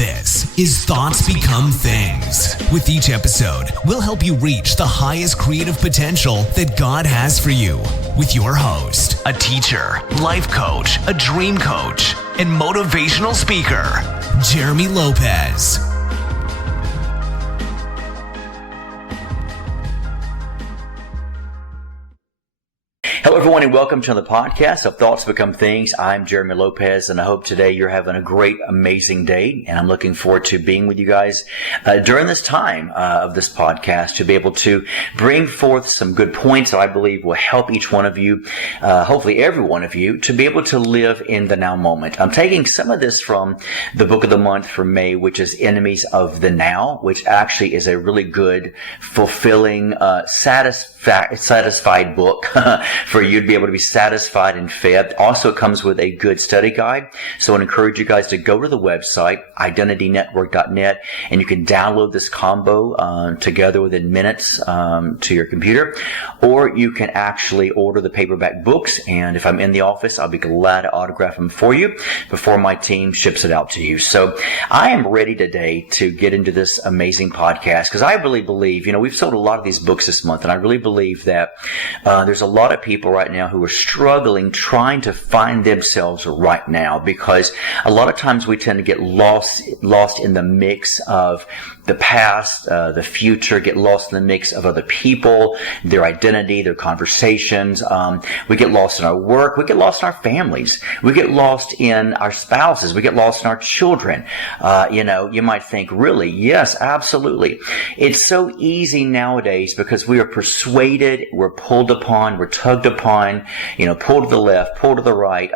This is Thoughts Become Things. With each episode, we'll help you reach the highest creative potential that God has for you. With your host, a teacher, life coach, a dream coach, and motivational speaker, Jeremy Lopez. Hello, everyone, and welcome to the podcast of Thoughts Become Things. I'm Jeremy Lopez, and I hope today you're having a great, amazing day, and I'm looking forward to being with you guys during this time of this podcast to be able to bring forth some good points that I believe will help each one of you, hopefully every one of you, to be able to live in the now moment. I'm taking some of this from the book of the month for May, which is Enemies of the Now, which actually is a really good, fulfilling, satisfied book for you to be able to be satisfied and fed. Also, it comes with a good study guide. So I would encourage you guys to go to the website, identitynetwork.net, and you can download this combo together within minutes to your computer. Or you can actually order the paperback books, and if I'm in the office, I'll be glad to autograph them for you before my team ships it out to you. So I am ready today to get into this amazing podcast because I really believe, we've sold a lot of these books this month, and I really believe that there's a lot of people right now who are struggling trying to find themselves right now, because a lot of times we tend to get lost in the mix of the past, the future, get lost in the mix of other people, their identity, their conversations. We get lost in our work. We get lost in our families. We get lost in our spouses. We get lost in our children. You might think, really? Yes, absolutely. It's so easy nowadays because we are persuaded, we're pulled upon, we're tugged upon, pulled to the left, pulled to the right,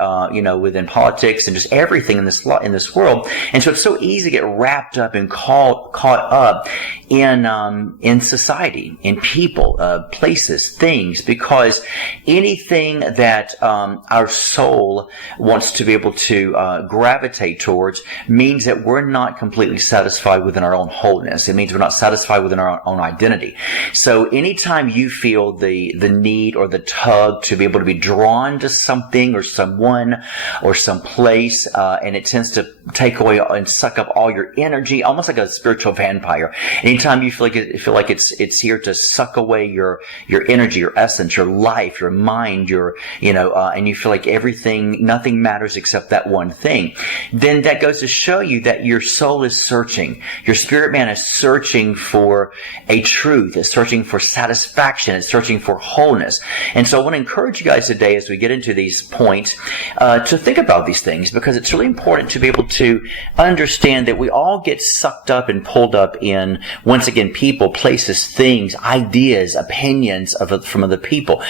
within politics and just everything in this world. And so it's so easy to get wrapped up and caught up in society, in people, places, things, because anything that our soul wants to be able to gravitate towards means that we're not completely satisfied within our own wholeness. It means we're not satisfied within our own identity. So anytime you feel the need or the tug to be able to be drawn to something or someone or some place, and it tends to take away and suck up all your energy, almost like a spiritual vampire. Anytime you feel like it's here to suck away your energy, your essence, your life, your mind, and you feel like nothing matters except that one thing, then that goes to show you that your soul is searching. Your spirit man is searching for a truth, is searching for satisfaction, is searching for wholeness. And so I want to encourage you guys today as we get into these points to think about these things, because it's really important to be able to understand that we all get sucked up and pulled up in, once again, people, places, things, ideas, opinions from other people,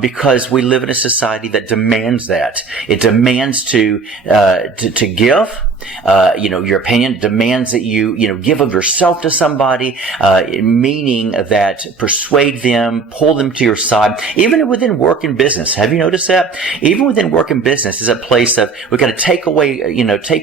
because we live in a society that demands that. It demands to give. Your opinion demands that you give of yourself to somebody, meaning that persuade them, pull them to your side, even within work and business. Have you noticed that? Even within work and business is a place of, we've got to take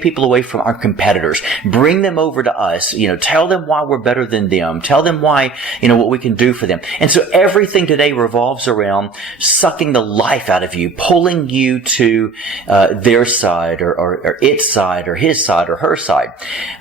people away from our competitors, bring them over to us, tell them why we're better than them, tell them why, what we can do for them. And so everything today revolves around sucking the life out of you, pulling you to, their side or its side or his side or her side.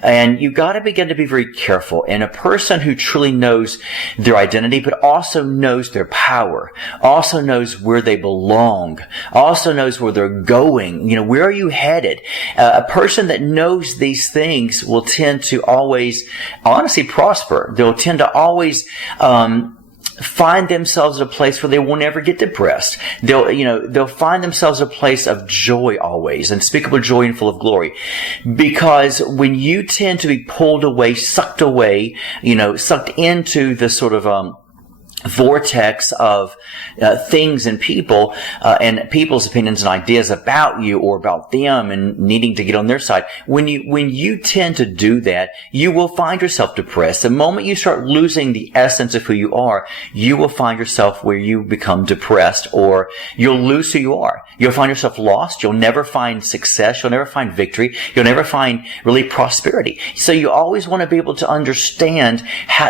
And you got to begin to be very careful. And a person who truly knows their identity, but also knows their power, also knows where they belong, also knows where they're going, where are you headed? A person that knows these things will tend to always, honestly, prosper. They'll tend to always, find themselves at a place where they will never get depressed. They'll find themselves at a place of joy always, unspeakable joy and full of glory. Because when you tend to be pulled away, sucked into the sort of, vortex of things and people and people's opinions and ideas about you or about them and needing to get on their side. When you tend to do that, you will find yourself depressed. The moment you start losing the essence of who you are, you will find yourself where you become depressed, or you'll lose who you are. You'll find yourself lost. You'll never find success. You'll never find victory. You'll never find really prosperity. So you always want to be able to understand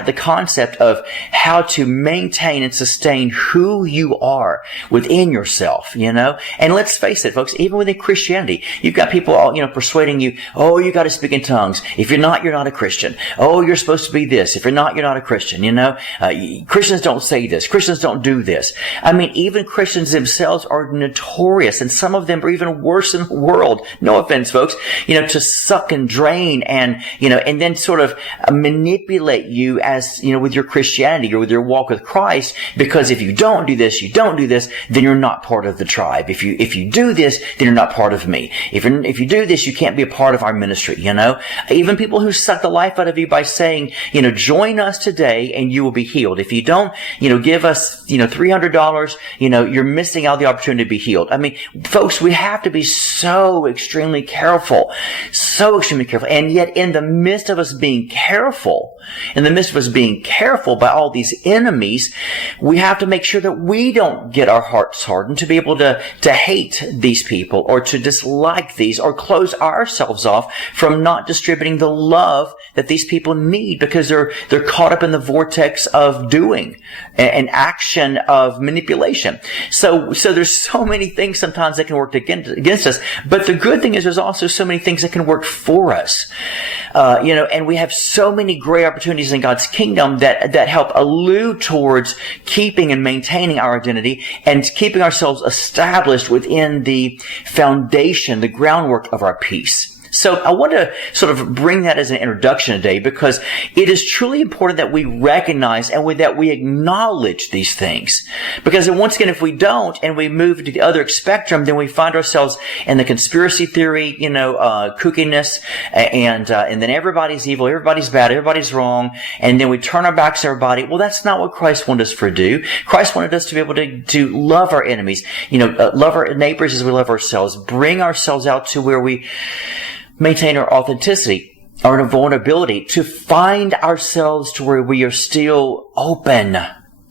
the concept of how to maintain and sustain who you are within yourself, And let's face it, folks, even within Christianity, you've got people all, persuading you, oh, you got to speak in tongues. If you're not a Christian. Oh, you're supposed to be this. If you're not a Christian, Christians don't say this. Christians don't do this. I mean, even Christians themselves are notorious, and some of them are even worse in the world. No offense, folks, to suck and drain and then sort of manipulate you as, with your Christianity or with your walk with Christ, because if you don't do this, then you're not part of the tribe. If you do this, then you're not part of me. If you do this, you can't be a part of our ministry, Even people who suck the life out of you by saying, join us today and you will be healed. If you don't, give us, $300, you're missing out the opportunity to be healed. I mean, folks, we have to be so extremely careful. And yet in the midst of us being careful, by all these enemies, we have to make sure that we don't get our hearts hardened to be able to hate these people or to dislike these or close ourselves off from not distributing the love that these people need, because they're caught up in the vortex of doing and action of manipulation. So there's so many things sometimes that can work against us, but the good thing is there's also so many things that can work for us. And we have so many great opportunities in God's kingdom that help allude towards keeping and maintaining our identity and keeping ourselves established within the foundation, the groundwork of our peace. So I want to sort of bring that as an introduction today, because it is truly important that we recognize and that we acknowledge these things. Because once again, if we don't and we move to the other spectrum, then we find ourselves in the conspiracy theory, kookiness, and then everybody's evil, everybody's bad, everybody's wrong, and then we turn our backs on everybody. Well, that's not what Christ wanted us to do. Christ wanted us to be able to love our enemies, love our neighbors as we love ourselves, bring ourselves out to where we maintain our authenticity, our vulnerability, to find ourselves to where we are still open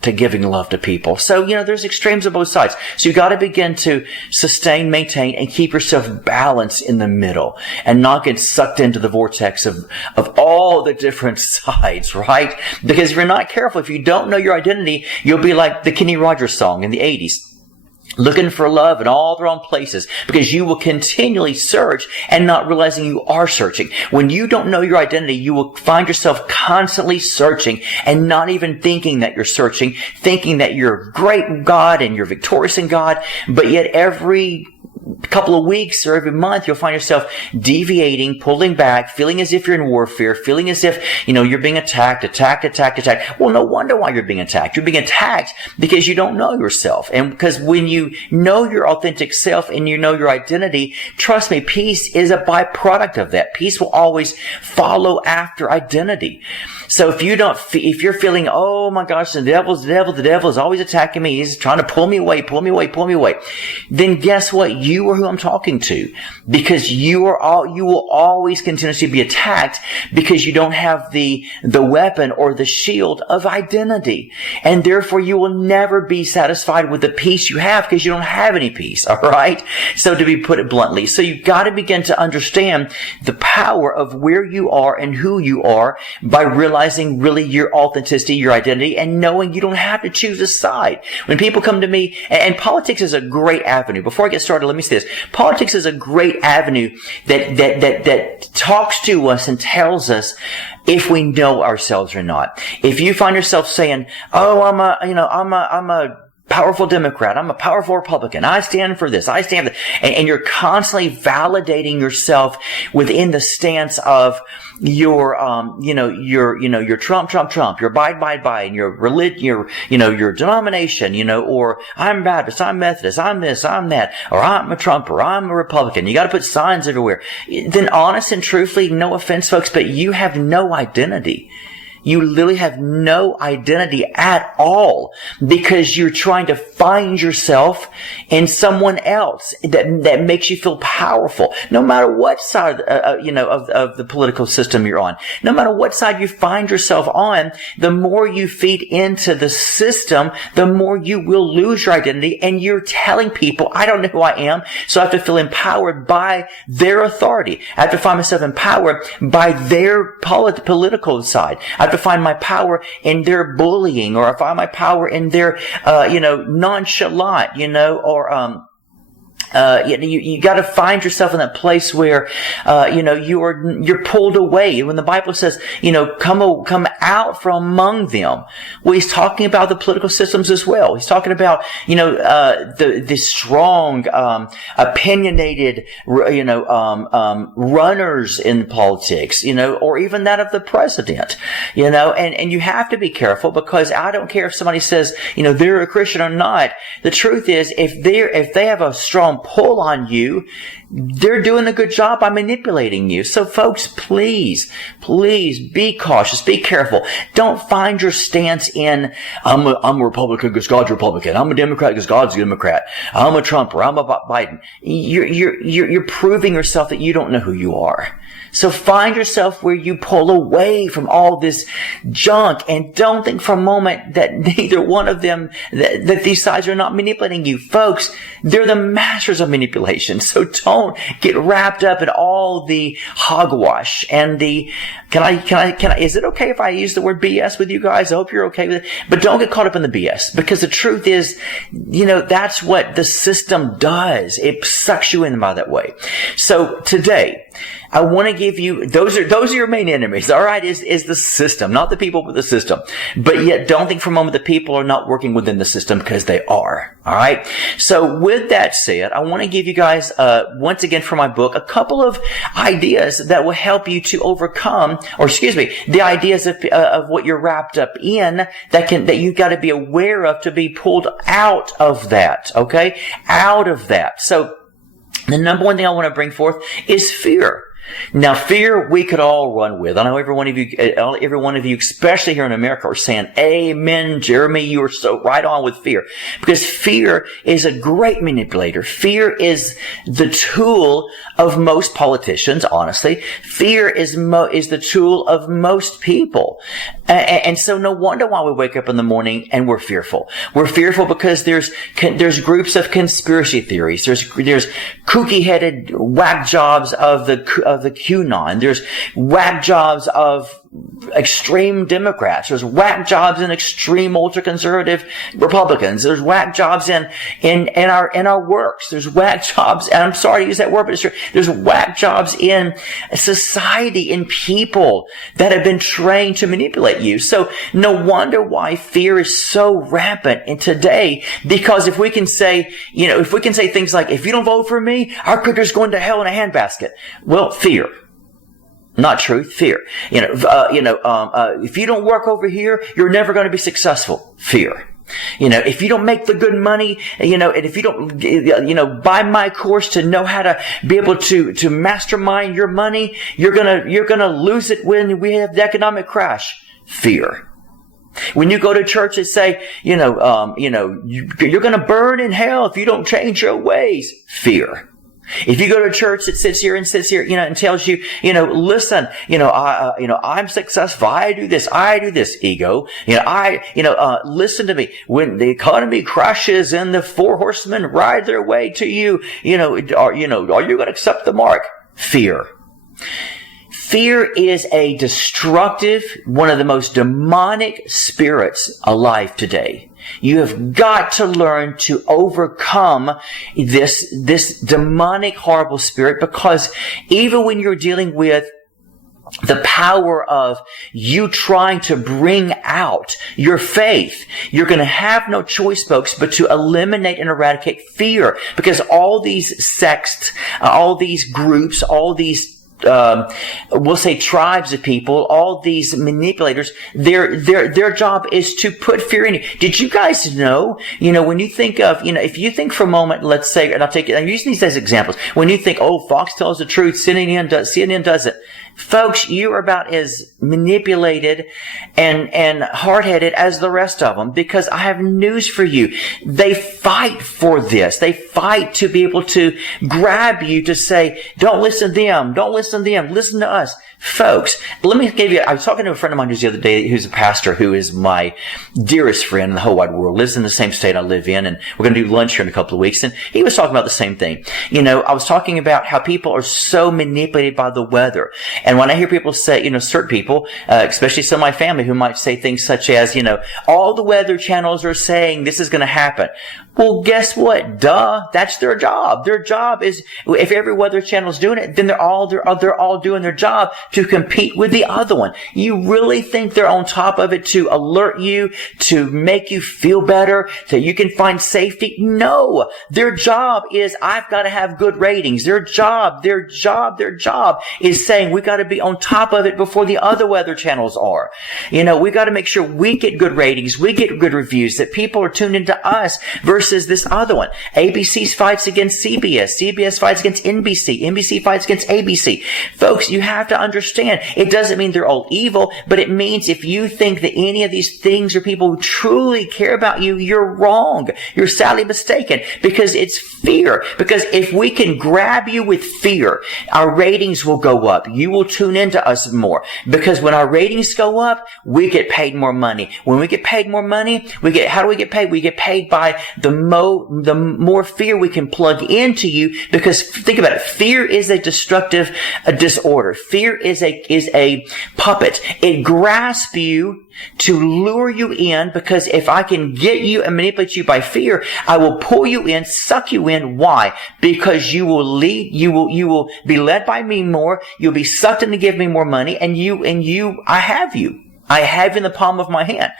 to giving love to people. So, there's extremes on both sides. So you got to begin to sustain, maintain, and keep yourself balanced in the middle and not get sucked into the vortex of all the different sides, right? Because if you're not careful, if you don't know your identity, you'll be like the Kenny Rogers song in the 80s. Looking for love in all the wrong places, because you will continually search and not realizing you are searching. When you don't know your identity, you will find yourself constantly searching and not even thinking that you're searching, thinking that you're great in God and you're victorious in God, but yet every couple of weeks or every month, you'll find yourself deviating, pulling back, feeling as if you're in warfare, feeling as if, you're being attacked. Well, no wonder why you're being attacked. You're being attacked because you don't know yourself. And because when you know your authentic self and you know your identity, trust me, peace is a byproduct of that. Peace will always follow after identity. So if you're feeling, oh my gosh, the devil is always attacking me. He's trying to pull me away, then guess what? You are who I'm talking to, because you will always continuously be attacked because you don't have the weapon or the shield of identity. And therefore you will never be satisfied with the peace you have, because you don't have any peace. All right. So to be put it bluntly, so you've got to begin to understand the power of where you are and who you are by realizing really your authenticity, your identity, and knowing you don't have to choose a side. When people come to me, and politics is a great avenue. Before I get started, let me say this. Politics is a great avenue that talks to us and tells us if we know ourselves or not. If you find yourself saying, oh, I'm a powerful Democrat, I'm a powerful Republican, I stand for this, I stand for that, and you're constantly validating yourself within the stance of your Trump, your Biden, your religion, your denomination, or I'm Baptist, I'm Methodist, I'm this, I'm that, or I'm a Trump, or I'm a Republican. You got to put signs everywhere. Then honest and truthfully, no offense, folks, but you have no identity. You literally have no identity at all, because you're trying to find yourself in someone else that makes you feel powerful. No matter what side, of the political system you're on, no matter what side you find yourself on, the more you feed into the system, the more you will lose your identity. And you're telling people, I don't know who I am, so I have to feel empowered by their authority. I have to find myself empowered by their political side. I have to to find my power in their bullying, or I find my power in their, nonchalant, or, you got to find yourself in that place where, you're pulled away. When the Bible says, come out from among them. Well, he's talking about the political systems as well. He's talking about, the strong, opinionated, runners in politics, or even that of the president, and you have to be careful, because I don't care if somebody says, they're a Christian or not. The truth is, if they have a strong pull on you, they're doing a good job by manipulating you. So folks, please be cautious, be careful. Don't find your stance in, I'm a Republican because God's Republican. I'm a Democrat because God's a Democrat. I'm a Trumper. I'm a Biden. You're proving yourself that you don't know who you are. So find yourself where you pull away from all this junk, and don't think for a moment that neither one of them, that these sides are not manipulating you. Folks, they're the masters of manipulation. So don't get wrapped up in all the hogwash and the, is it okay if I use the word BS with you guys? I hope you're okay with it. But don't get caught up in the BS, because the truth is, that's what the system does. It sucks you in by that way. So today, I want to give you, those are your main enemies, all right, is the system, not the people, but the system. But yet, don't think for a moment that people are not working within the system, because they are, all right? So with that said, I want to give you guys, once again from my book, a couple of ideas that will help you to overcome, the ideas of what you're wrapped up in, that you've got to be aware of to be pulled out of that, okay? Out of that. So, the number one thing I want to bring forth is fear. Now, fear we could all run with. I know every one of you, especially here in America, are saying, amen, Jeremy, you are so right on with fear. Because fear is a great manipulator. Fear is the tool of most politicians, honestly. Fear is the tool of most people. And so no wonder why we wake up in the morning and we're fearful. We're fearful because there's groups of conspiracy theories. There's kooky-headed whack jobs of the QAnon. There's whack jobs of extreme Democrats. There's whack jobs in extreme ultra-conservative Republicans. There's whack jobs in our works. There's whack jobs, and I'm sorry to use that word, but it's true. There's whack jobs in society, in people that have been trained to manipulate you. So no wonder why fear is so rampant in today, because if we can say things like, if you don't vote for me, our cooker's going to hell in a handbasket. Well, fear. Not truth, fear. If you don't work over here, you're never going to be successful. Fear. If you don't make the good money, and if you don't, buy my course to know how to be able to mastermind your money, you're gonna lose it when we have the economic crash. Fear. When you go to church and say, you're gonna burn in hell if you don't change your ways. Fear. If you go to a church that sits here, and tells you, listen, I'm successful. I do this, ego. Listen to me. When the economy crashes and the four horsemen ride their way to you, are you going to accept the mark? Fear. Fear is a destructive, one of the most demonic spirits alive today. You have got to learn to overcome this demonic, horrible spirit, because even when you're dealing with the power of you trying to bring out your faith, you're going to have no choice, folks, but to eliminate and eradicate fear, because all these sects, all these groups, all these we'll say tribes of people, all these manipulators, their job is to put fear in you. Did you guys know, when you think of, if you think for a moment, let's say, and I'm using these as examples, when you think, Fox tells the truth, CNN doesn't. Folks, you are about as manipulated and hard-headed as the rest of them, because I have news for you. They fight for this. They fight to be able to grab you to say, don't listen to them. Don't listen to them. Listen to us. Folks, let me give you, I was talking to a friend of mine the other day who's a pastor, who is my dearest friend in the whole wide world, lives in the same state I live in, and we're going to do lunch here in a couple of weeks, and he was talking about the same thing. I was talking about how people are so manipulated by the weather, And when I hear people say, certain people, especially some of my family, who might say things such as, all the weather channels are saying this is going to happen. Well, guess what? Duh. That's their job. Their job is, if every weather channel is doing it, then they're all doing their job to compete with the other one. You really think they're on top of it to alert you, to make you feel better, so you can find safety? No. Their job is, I've got to have good ratings. Their job is saying we got to be on top of it before the other weather channels are. We got to make sure we get good ratings, we get good reviews, that people are tuned into us versus this other one. ABC fights against CBS. CBS fights against NBC. NBC fights against ABC. Folks, you have to understand, it doesn't mean they're all evil, but it means if you think that any of these things are people who truly care about you, you're wrong. You're sadly mistaken, because it's fear. Because if we can grab you with fear, our ratings will go up. You will tune into us more. Because when our ratings go up, we get paid more money. When we get paid more money, how do we get paid? We get paid by the more fear we can plug into you. Because think about it. Fear is a destructive disorder. Fear is a puppet. It grasps you to lure you in, because if I can get you and manipulate you by fear, I will pull you in, suck you in. Why? Because you will be led by me more. You'll be sucked in to give me more money, and I have you. I have in the palm of my hand.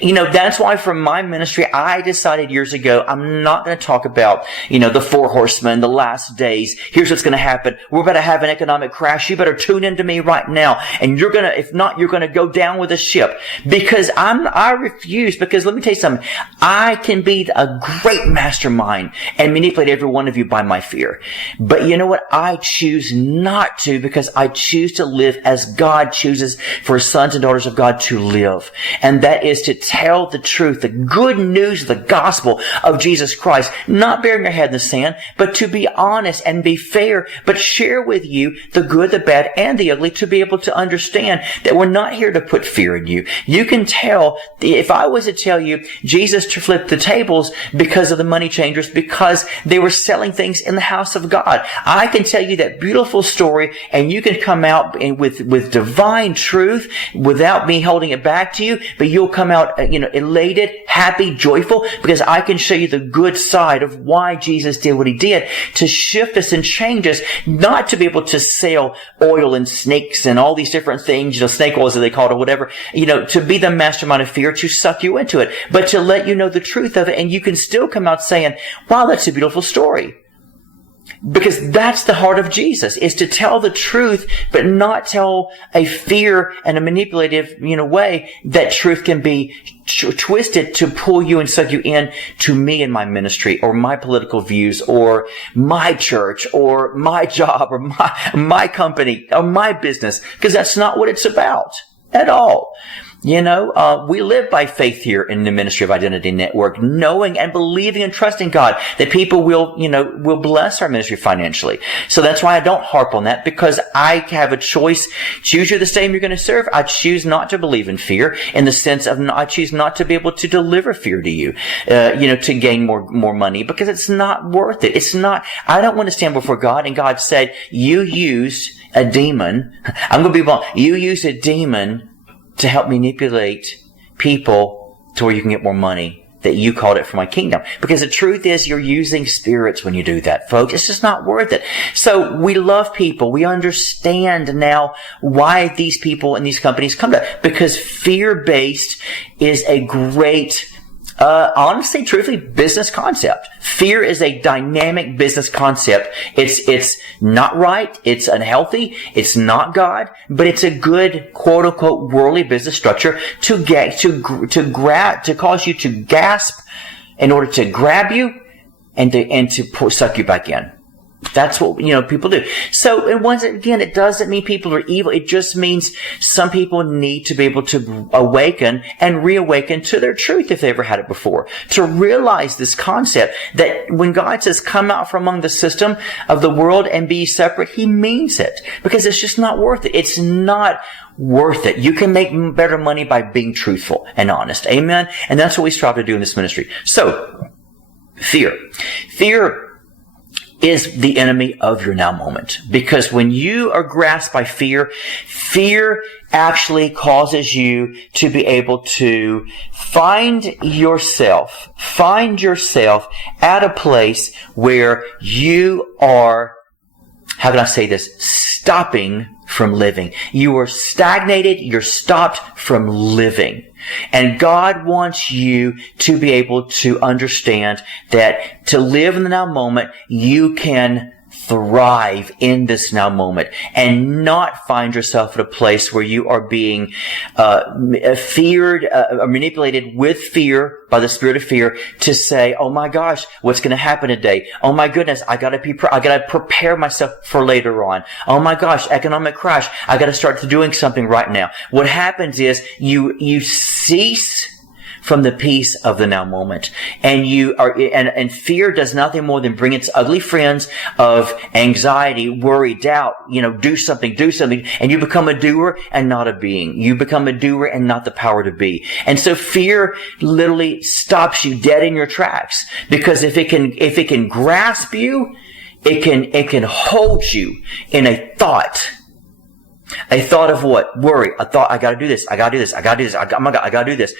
That's why from my ministry, I decided years ago, I'm not going to talk about, the 4 horsemen, the last days. Here's what's going to happen. We're about to have an economic crash. You better tune into me right now. And if not, you're going to go down with the ship. Because I refuse, because let me tell you something. I can be a great mastermind and manipulate every one of you by my fear. But you know what? I choose not to, because I choose to live as God chooses for sons and daughters of God to live. And that is to tell the truth, the good news of the gospel of Jesus Christ, not burying your head in the sand, but to be honest and be fair, but share with you the good, the bad, and the ugly, to be able to understand that we're not here to put fear in you. You can tell, if I was to tell you Jesus flipped the tables because of the money changers, because they were selling things in the house of God, I can tell you that beautiful story, and you can come out with divine truth without me holding it back to you, but you'll come out, elated, happy, joyful, because I can show you the good side of why Jesus did what he did, to shift us and change us, not to be able to sell oil and snakes and all these different things, snake oils as they call it, or whatever, to be the mastermind of fear, to suck you into it, but to let you know the truth of it, and you can still come out saying, wow, that's a beautiful story. Because that's the heart of Jesus, is to tell the truth, but not tell a fear and a manipulative, way that truth can be twisted to pull you and suck you in to me and my ministry, or my political views, or my church, or my job, or my company, or my business. Because that's not what it's about at all. We live by faith here in the Ministry of Identity Network, knowing and believing and trusting God that people will bless our ministry financially. So that's why I don't harp on that, because I have a choice. Choose you the same you're going to serve. I choose not to believe in fear, in the sense of I choose not to be able to deliver fear to you, to gain more money, because it's not worth it. It's not. I don't want to stand before God and God said, you used a demon. I'm going to be blunt. You used a demon to help manipulate people to where you can get more money, that you called it for my kingdom. Because the truth is, you're using spirits when you do that, folks. It's just not worth it. So we love people. We understand now why these people and these companies come to it. Because fear-based is a great, honestly, truthfully, business concept. Fear is a dynamic business concept. It's not right. It's unhealthy. It's not God, but it's a good, quote unquote, worldly business structure to cause you to gasp in order to grab you and to suck you back in. That's what, people do. So, and once again, it doesn't mean people are evil. It just means some people need to be able to awaken and reawaken to their truth if they ever had it before. To realize this concept that when God says, come out from among the system of the world and be separate, he means it. Because it's just not worth it. It's not worth it. You can make better money by being truthful and honest. Amen? And that's what we strive to do in this ministry. So, fear. Fear is the enemy of your now moment. Because when you are grasped by fear, fear actually causes you to be able to find yourself at a place where you are, how can I say this, stopping from living. You are stagnated, you're stopped from living. And God wants you to be able to understand that to live in the now moment, you can thrive in this now moment and not find yourself at a place where you are being feared, manipulated with fear by the spirit of fear to say, oh my gosh, what's going to happen today? Oh my goodness, I got to prepare myself for later on. Oh my gosh, economic crash. I got to start doing something right now. What happens is you cease from the peace of the now moment. And fear does nothing more than bring its ugly friends of anxiety, worry, doubt, do something, and you become a doer and not a being. You become a doer and not the power to be. And so fear literally stops you dead in your tracks, because if it can grasp you, it can hold you in a thought. A thought of what? Worry. A thought, I gotta do this. Oh my God, I gotta do this.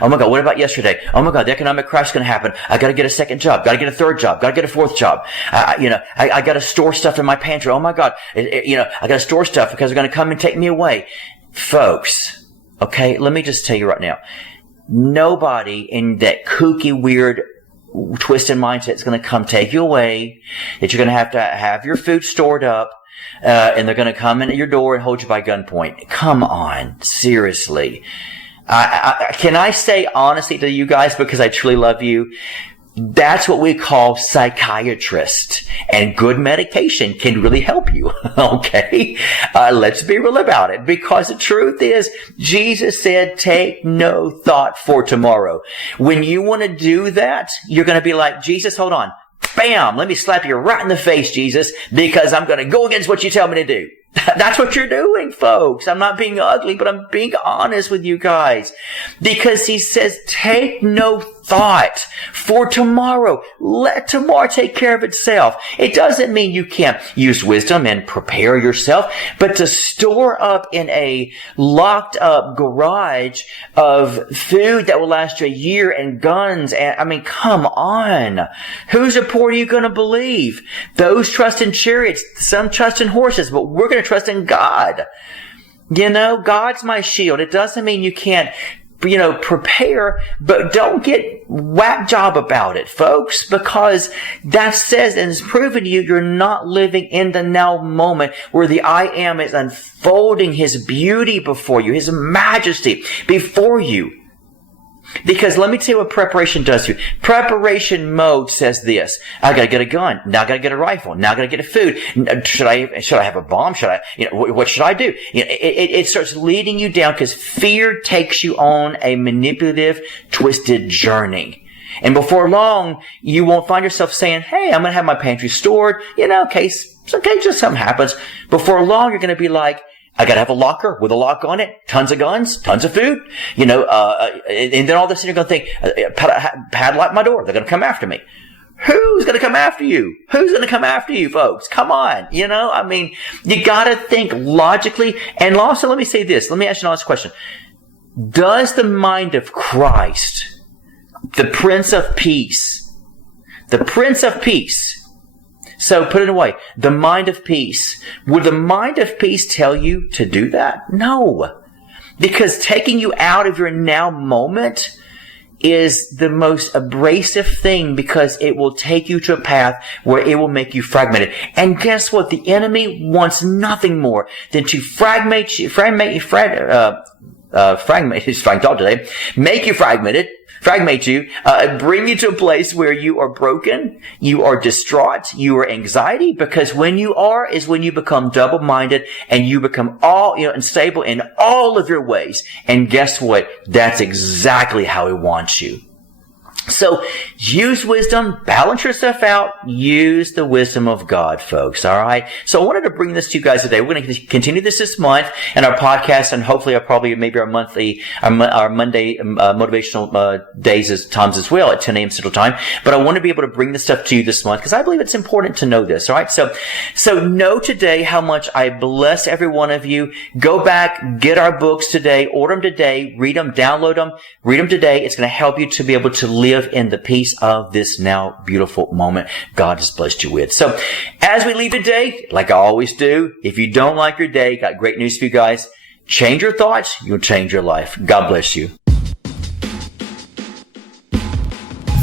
Oh my God, what about yesterday? Oh my God, the economic crash is gonna happen. I gotta get a second job. Gotta get a third job. Gotta get a fourth job. I gotta store stuff in my pantry. Oh my God. I gotta store stuff because they're gonna come and take me away. Folks, okay, let me just tell you right now. Nobody in that kooky, weird, twisted mindset is gonna come take you away, that you're gonna have your food stored up, and they're going to come in at your door and hold you by gunpoint. Come on, seriously. Can I say honestly to you guys, because I truly love you, that's what we call psychiatrists, and good medication can really help you. Okay? Let's be real about it, because the truth is, Jesus said, take no thought for tomorrow. When you want to do that, you're going to be like, Jesus, hold on. Bam! Let me slap you right in the face, Jesus, because I'm going to go against what you tell me to do. That's what you're doing, folks. I'm not being ugly, but I'm being honest with you guys. Because he says, take no thought for tomorrow. Let tomorrow take care of itself. It doesn't mean you can't use wisdom and prepare yourself, but to store up in a locked up garage of food that will last you a year and guns, and come on. Whose report are you going to believe? Those trust in chariots, some trust in horses, but we're going to trust in God. God's my shield. It doesn't mean you can't, prepare, but don't get whack job about it, folks, because that says and has proven to you you're not living in the now moment where the I am is unfolding his beauty before you, his majesty before you. Because let me tell you what preparation does to you. Preparation mode says this: I gotta get a gun. Now I gotta get a rifle. Now I gotta get a food. Should I have a bomb? What should I do? It starts leading you down, because fear takes you on a manipulative, twisted journey. And before long, you won't find yourself saying, hey, I'm gonna have my pantry stored, in case just something happens. Before long, you're gonna be like, I gotta have a locker with a lock on it, tons of guns, tons of food, and then all of a sudden you're gonna think, padlock my door, they're gonna come after me. Who's gonna come after you? Who's gonna come after you, folks? Come on, you gotta think logically. And also, let me say this, let me ask you an honest question. Does the mind of Christ, the Prince of Peace, so put it away. The mind of peace. Would the mind of peace tell you to do that? No. Because taking you out of your now moment is the most abrasive thing, because it will take you to a path where it will make you fragmented. And guess what? The enemy wants nothing more than to fragment you, make you fragmented, fragment you, bring you to a place where you are broken, you are distraught, you are anxiety, because when you are is when you become double-minded and you become unstable in all of your ways. And guess what? That's exactly how he wants you. So use wisdom, balance yourself out, use the wisdom of God, folks. All right. So I wanted to bring this to you guys today. We're going to continue this month and our podcast, and hopefully maybe our Monday motivational days times as well at 10 a.m. Central Time. But I want to be able to bring this stuff to you this month because I believe it's important to know this. All right. So know today how much I bless every one of you. Go back, get our books today, order them today, read them, download them, read them today. It's going to help you to be able to live in the peace of this now beautiful moment God has blessed you with. So as we leave today, like I always do, if you don't like your day, got great news for you guys. Change your thoughts, you'll change your life. God bless you.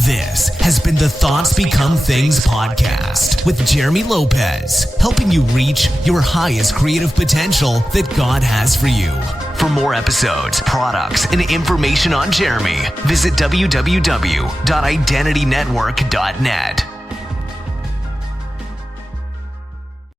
This has been the Thoughts Become Things podcast with Jeremy Lopez, helping you reach your highest creative potential that God has for you. For more episodes, products, and information on Jeremy, visit www.identitynetwork.net.